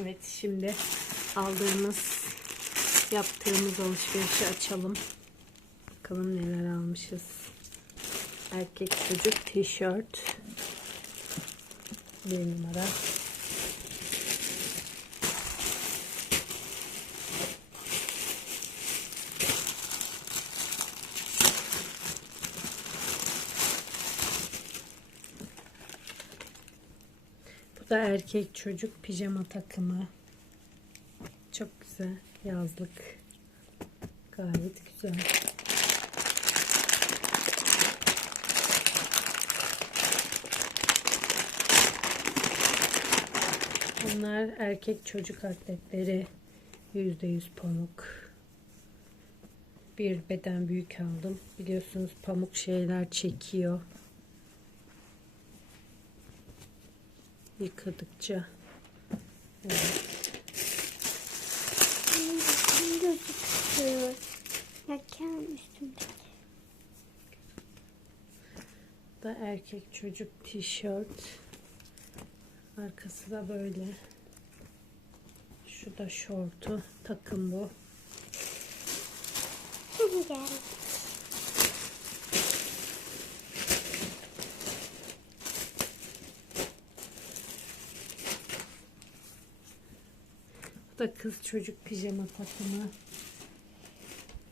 Evet şimdi aldığımız yaptığımız alışverişi açalım. Bakalım neler almışız. Erkek çocuk tişört. Bir numara. Da erkek çocuk pijama takımı. Çok güzel. Yazlık. Gayet güzel. Bunlar erkek çocuk atletleri. %100 pamuk. Bir beden büyük aldım. Biliyorsunuz pamuk şeyler çekiyor. Yıkadıkça. Evet. Yakan üstümdeki. Da erkek çocuk tişört. Arkası da böyle. Şu da şortu. Takım bu. Gel. Da kız çocuk pijama takımı.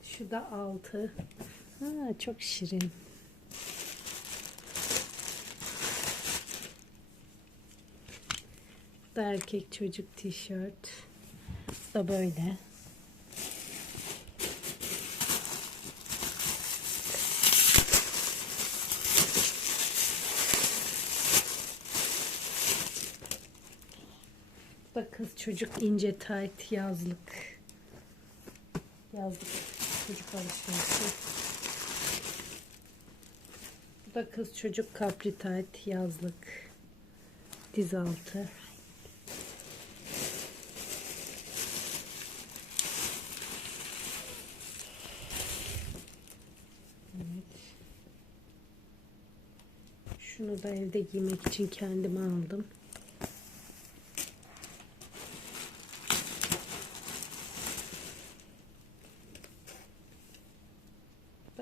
Şu da altı. Ha, çok şirin. Bu da erkek çocuk tişört. Bu da böyle. Kız çocuk ince tayt yazlık. Yazlık çocuk alışverişi. Bu da kız çocuk kapri tayt yazlık. Diz altı. Evet. Şunu da evde giymek için kendime aldım.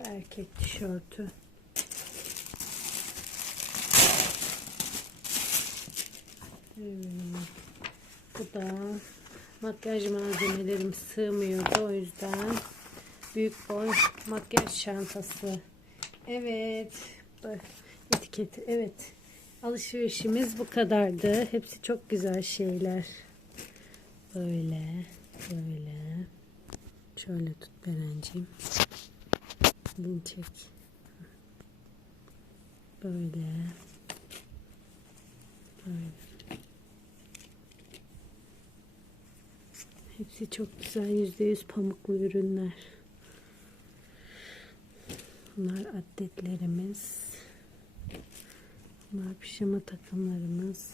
Erkek tişörtü. Evet. Bu da makyaj malzemelerim sığmıyordu o yüzden büyük boy makyaj çantası. Evet. Etiketi. Evet. Alışverişimiz bu kadardı. Hepsi çok güzel şeyler. Böyle. Böyle. Şöyle tut Berenciğim. Elini çek. Böyle. Böyle. Hepsi çok güzel. Yüzde yüz pamuklu ürünler. Bunlar atletlerimiz. Bunlar pijama takımlarımız.